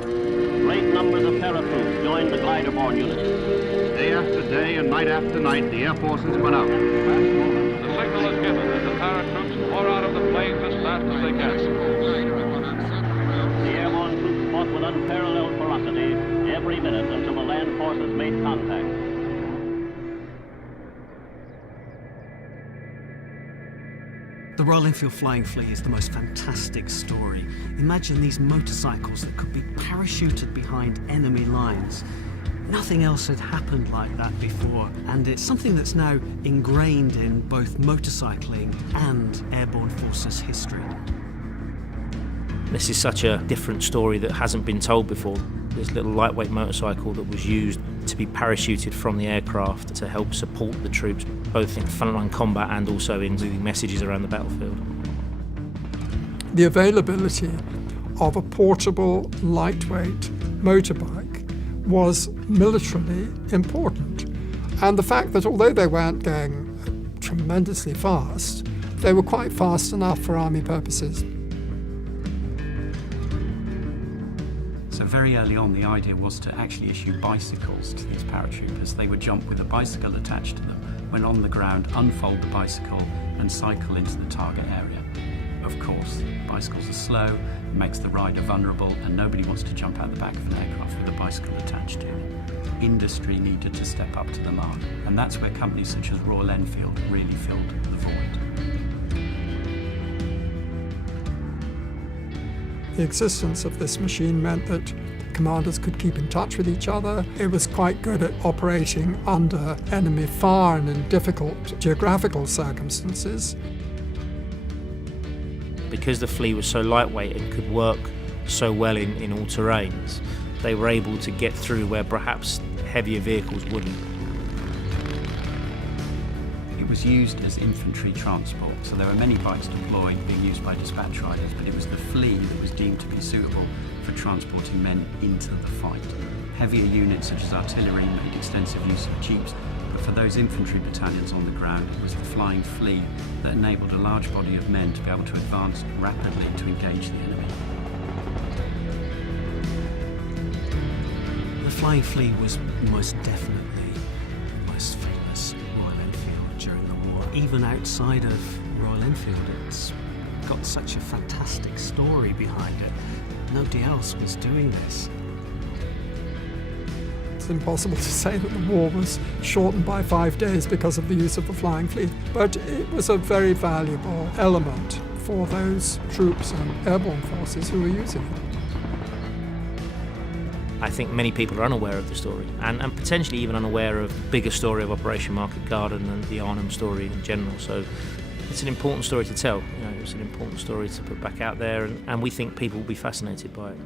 Great numbers of paratroops joined the glider-borne units. Day after day and night after night, the Air Forces went out. The signal is given that the paratroops pour out of the planes as fast as they can. The airborne troops fought with unparalleled ferocity every minute until the land forces made contact. The Royal Enfield Flying Flea is the most fantastic story. Imagine these motorcycles that could be parachuted behind enemy lines. Nothing else had happened like that before, and it's something that's now ingrained in both motorcycling and airborne forces history. This is such a different story that hasn't been told before. This little lightweight motorcycle that was used to be parachuted from the aircraft to help support the troops, both in frontline combat and also in moving messages around the battlefield. The availability of a portable, lightweight motorbike was militarily important. And the fact that although they weren't going tremendously fast, they were quite fast enough for army purposes. So very early on, the idea was to actually issue bicycles to these paratroopers. They would jump with a bicycle attached to them, when on the ground, unfold the bicycle and cycle into the target area. Of course, bicycles are slow, it makes the rider vulnerable, and nobody wants to jump out the back of an aircraft with a bicycle attached to it. Industry needed to step up to the mark, and that's where companies such as Royal Enfield really filled the void. The existence of this machine meant that commanders could keep in touch with each other. It was quite good at operating under enemy fire and in difficult geographical circumstances. Because the Flea was so lightweight and could work so well in all terrains, they were able to get through where perhaps heavier vehicles wouldn't. It was used as infantry transport, so there were many bikes deployed being used by dispatch riders, but it was the Flea that was deemed to be suitable for transporting men into the fight. Heavier units such as artillery made extensive use of jeeps, but for those infantry battalions on the ground, it was the Flying Flea that enabled a large body of men to be able to advance rapidly to engage the enemy. The Flying Flea was most definitely the most famous Royal Enfield during the war. Even outside of Royal Enfield, it's got such a fantastic story behind it. Nobody else was doing this. It's impossible to say that the war was shortened by 5 days because of the use of the Flying Flea, but it was a very valuable element for those troops and airborne forces who were using it. I think many people are unaware of the story and potentially even unaware of the bigger story of Operation Market Garden and the Arnhem story in general. So it's an important story to tell. It's an important story to put back out there, and we think people will be fascinated by it.